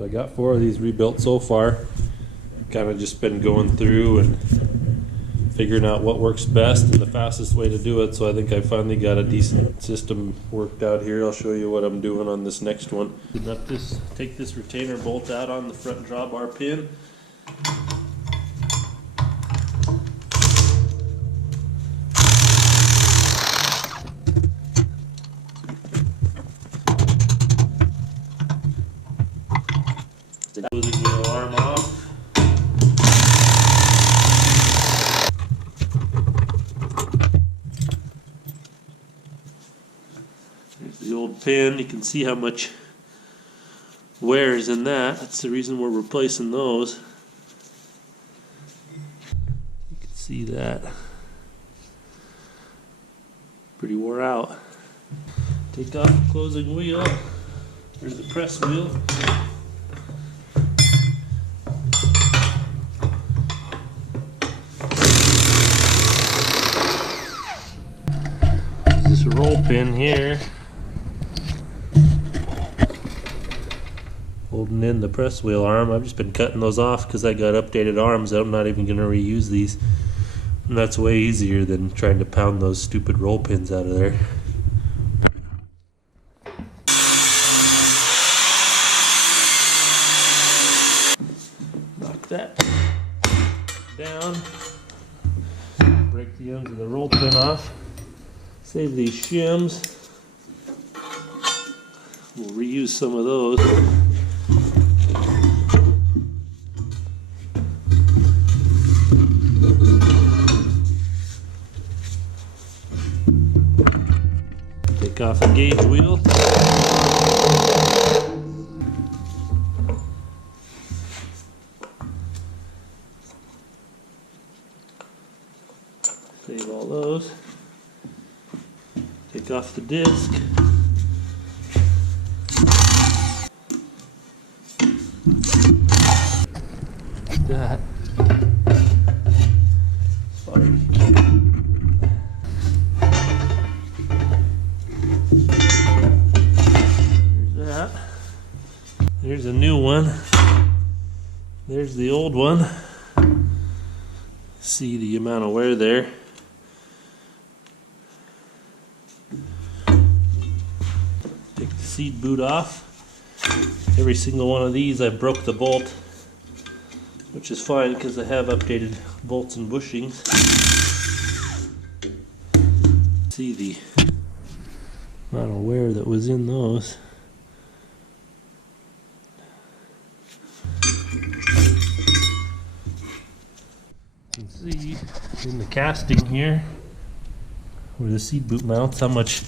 So I got 4 of these rebuilt so far. Kind of just been going through and figuring out what works best and the fastest way to do it. So I think I finally got a decent system worked out here. I'll show you what I'm doing on this next one. Take this retainer bolt out on the front drawbar pin. Closing wheel arm off. There's the old pin. You can see how much wear is in that. That's the reason we're replacing those. You can see that. Pretty wore out. Take off the closing wheel. There's the press wheel. This roll pin here holding in the press wheel arm. I've just been cutting those off because I got updated arms. I'm not even going to reuse these, and that's way easier than trying to pound those stupid roll pins out of there. Knock that down, break the ends of the roll pin off. Save these shims. We'll reuse some of those. Take off the gauge wheel. Save all those. Take off the disc. Like that. Sorry. There's that. There's a new one. There's the old one. See the amount of wear there. Seat boot off. Every single one of these I broke the bolt, which is fine because I have updated bolts and bushings. See the amount of wear that was in those. You can see in the casting here where the seat boot mounts how much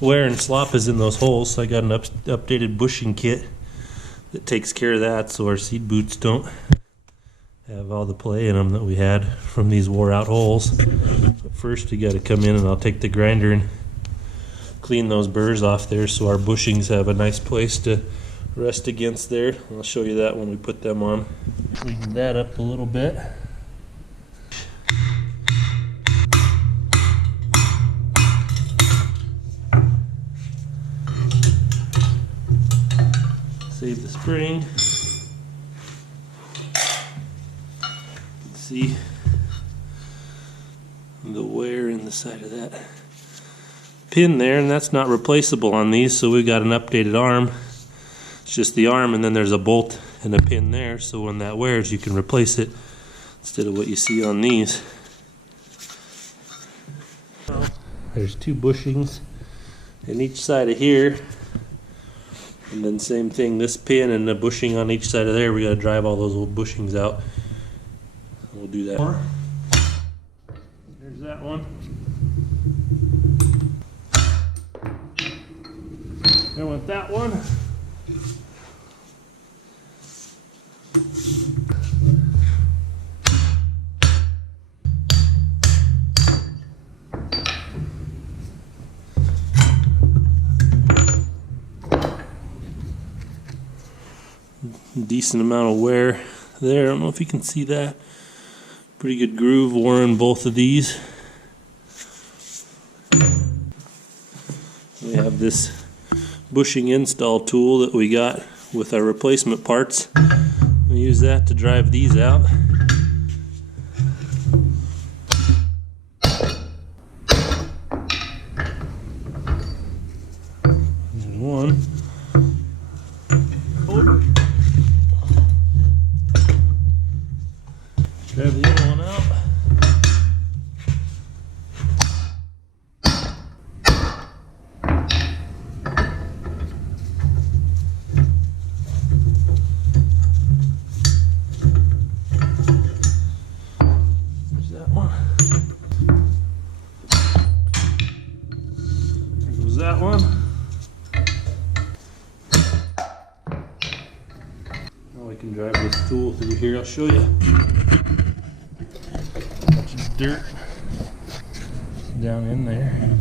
wear and slop is in those holes. So I got an updated bushing kit that takes care of that, so our seat boots don't have all the play in them that we had from these wore out holes. But first you got to come in and I'll take the grinder and clean those burrs off there so our bushings have a nice place to rest against there. I'll show you that when we put them on. Clean that up a little bit. Save the spring. See the wear in the side of that pin there, and that's not replaceable on these, so we've got an updated arm. It's just the arm, and then there's a bolt and a pin there, so when that wears you can replace it instead of what you see on these. There's 2 bushings in each side of here. And then same thing, this pin and the bushing on each side of there, we got to drive all those old bushings out. We'll do that. There's that one. I want that one. Decent amount of wear there. I don't know if you can see that. Pretty good groove wore in both of these. We have this bushing install tool that we got with our replacement parts. We use that to drive these out. There's one. Grab the other one out. There's that one. There goes that one. Now we can drive this tool through here. I'll show you. Bunch of dirt down in there.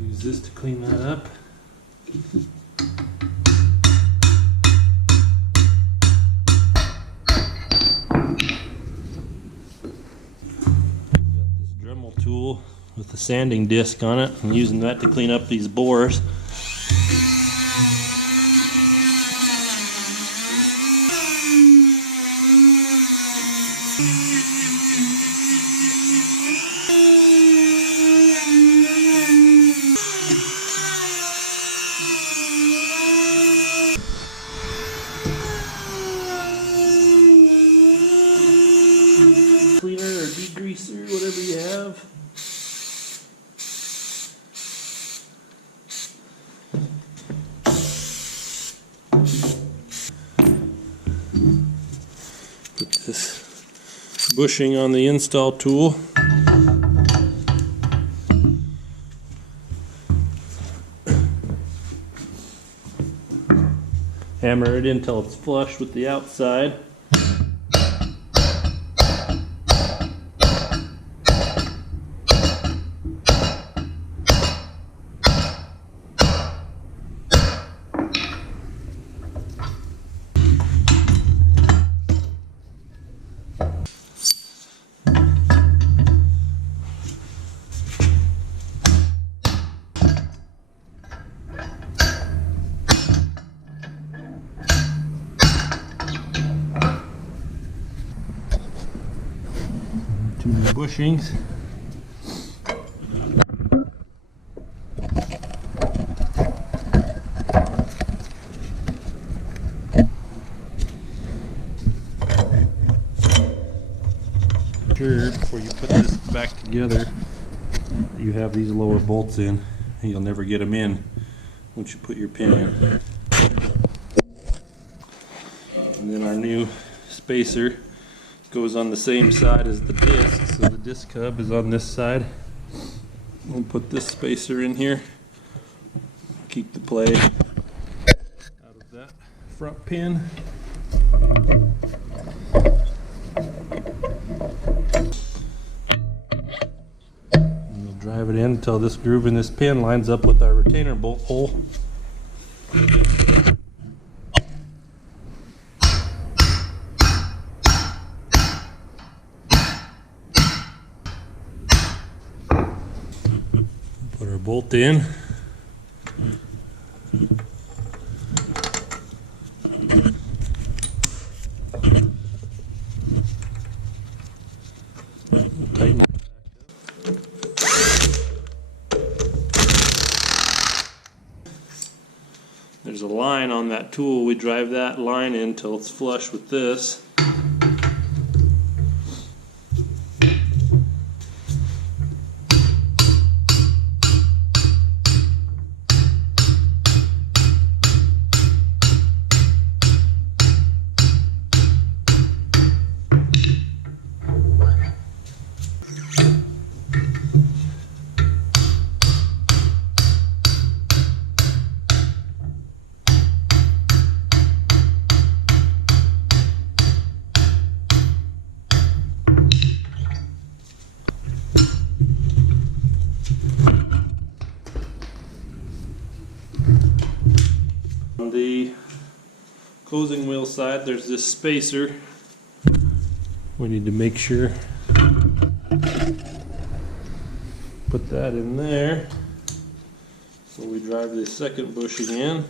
Use this to clean that up. Tool with the sanding disc on it. I'm using that to clean up these bores. Cleaner or degreaser, whatever you have. Put this bushing on the install tool. Hammer it in until it's flush with the outside. Two bushings. Sure, before you put this back together, you have these lower bolts in, and you'll never get them in once you put your pin in. And then our new spacer goes on the same side as the disc, so the disc hub is on this side. We'll put this spacer in here, keep the play out of that front pin. And we'll drive it in until this groove in this pin lines up with our retainer bolt hole. Put our bolt in. Tighten it. There's a line on that tool. We drive that line in until it's flush with this. On the closing wheel side, there's this spacer We need to make sure, put that in there. So we drive the second bushing in.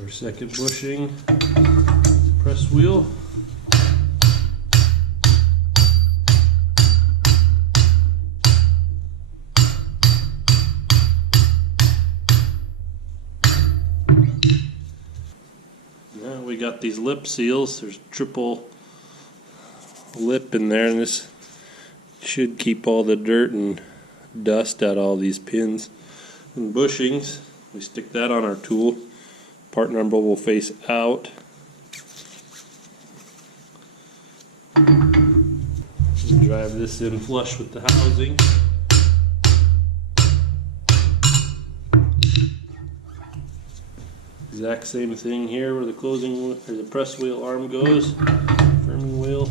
Our second bushing, press wheel. Now we got these lip seals. There's triple lip in there, and this should keep all the dirt and dust out of all these pins and bushings. We stick that on our tool. Part number will face out. And drive this in flush with the housing. Exact same thing here where the closing or the press wheel arm goes. Firming wheel.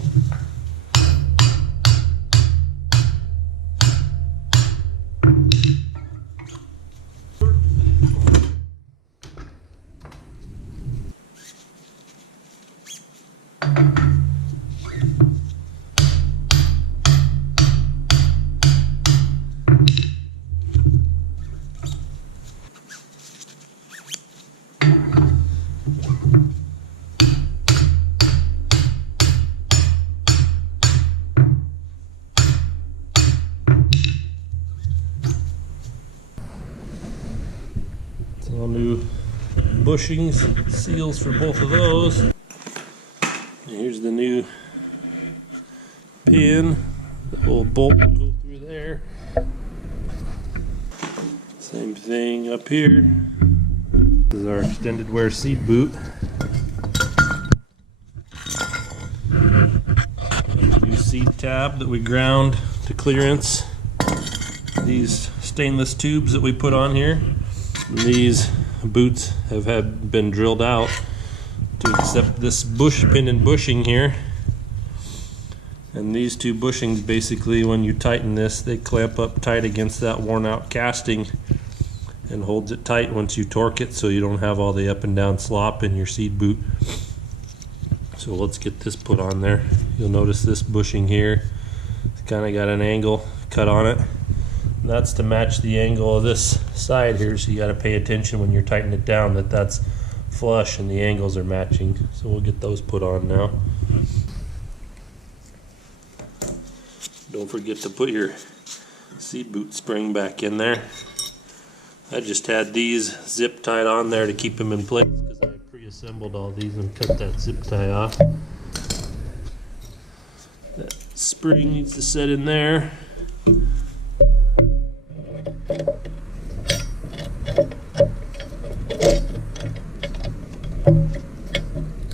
All new bushings, seals for both of those. And here's the new pin. The whole bolt will go through there. Same thing up here. This is our extended wear seed boot. New seed tab that we ground to clearance. These stainless tubes that we put on here. These boots have been drilled out to accept this bush pin and bushing here. And these two bushings, basically when you tighten this, they clamp up tight against that worn out casting and holds it tight once you torque it, so you don't have all the up and down slop in your seed boot. So let's get this put on there. You'll notice this bushing here, it's kind of got an angle cut on it. And that's to match the angle of this side here, so you got to pay attention when you're tightening it down that that's flush and the angles are matching. So we'll get those put on now. Don't forget to put your seed boot spring back in there. I just had these zip tied on there to keep them in place because I pre-assembled all these and cut that zip tie off. That spring needs to set in there.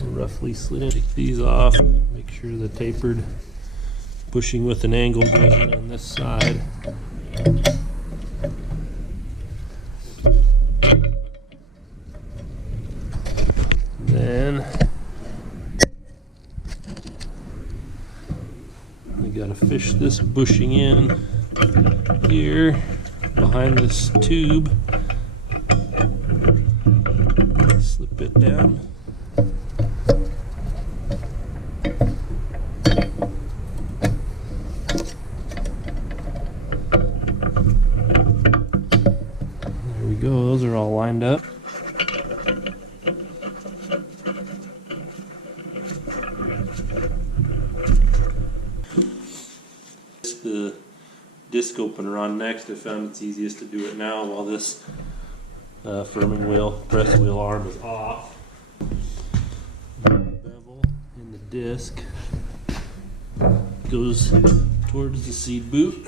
Roughly take these off, make sure the tapered bushing with an angle goes in on this side. Then we gotta fish this bushing in here behind this tube. Slip it down. There we go, those are all lined up. The disc opener on next. I found it's easiest to do it now while this firming wheel, press wheel arm is off. Bevel in the disc goes towards the seed boot.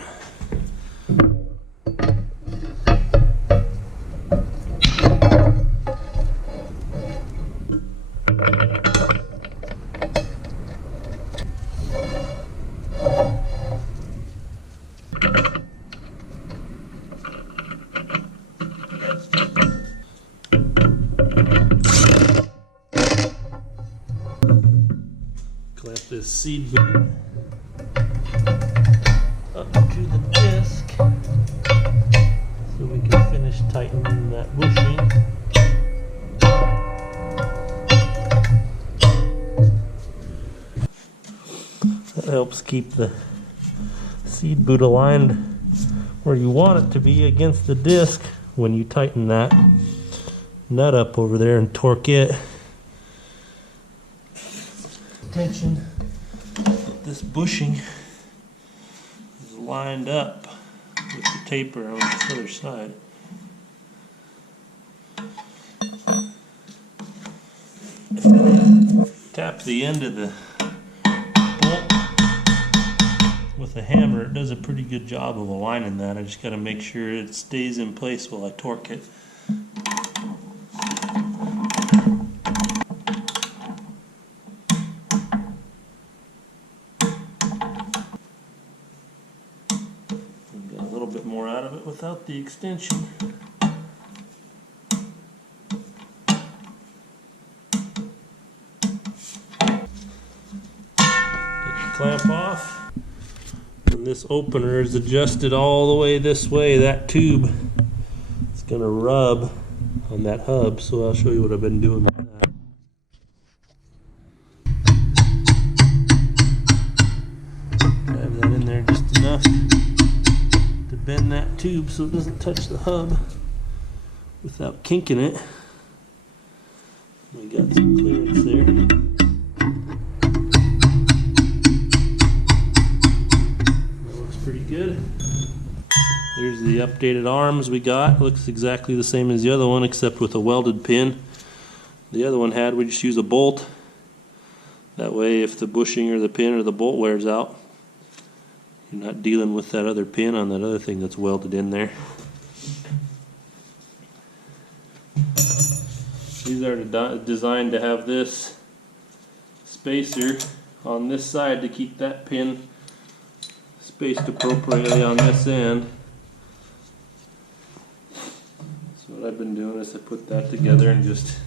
Clamp this this seed boot up to the disc so we can finish tightening that bushing. That helps keep the seed boot aligned where you want it to be against the disc when you tighten that nut up over there and torque it. Attention, this bushing is lined up with the taper on this other side. If I tap the end of the bolt with a hammer, it does a pretty good job of aligning that. I just got to make sure it stays in place while I torque it. Got a little bit more out of it without the extension. Clamp off, and this opener is adjusted all the way this way. That tube is going to rub on that hub, so I'll show you what I've been doing with that. Have that in there just enough to bend that tube so it doesn't touch the hub without kinking it. We got some clearance there. Pretty good. Here's the updated arms we got. Looks exactly the same as the other one except with a welded pin. The other one we just use a bolt. That way if the bushing or the pin or the bolt wears out, you're not dealing with that other pin on that other thing that's welded in there. These are designed to have this spacer on this side to keep that pin spaced appropriately on this end. So what I've been doing is I put that together and just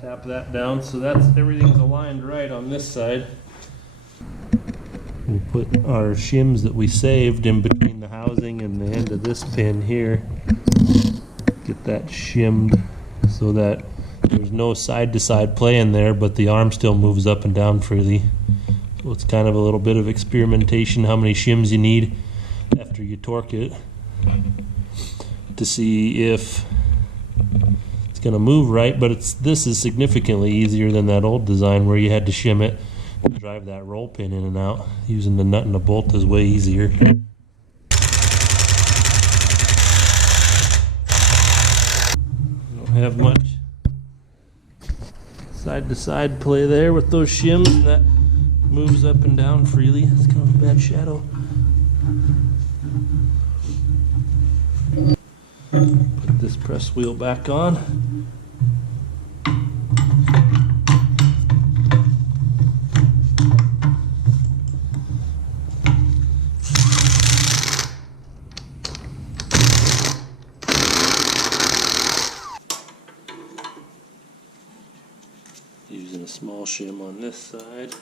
tap that down so everything's aligned right on this side. We put our shims that we saved in between the housing and the end of this pin here. Get that shimmed so that there's no side-to-side play in there, but the arm still moves up and down freely. So it's kind of a little bit of experimentation how many shims you need after you torque it to see if it's going to move right. But this is significantly easier than that old design where you had to shim it and drive that roll pin in and out. Using the nut and the bolt is way easier. Don't have much side-to-side play there with those shims. That moves up and down freely. It's kind of a bad shadow. Put this press wheel back on. Using a small shim on this side.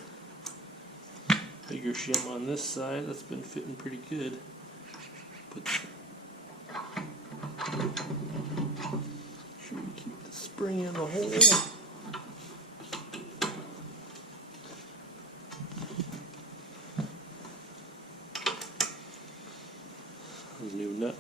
Bigger shim on this side. That's been fitting pretty good. Sure you keep the spring in the hole. A new nut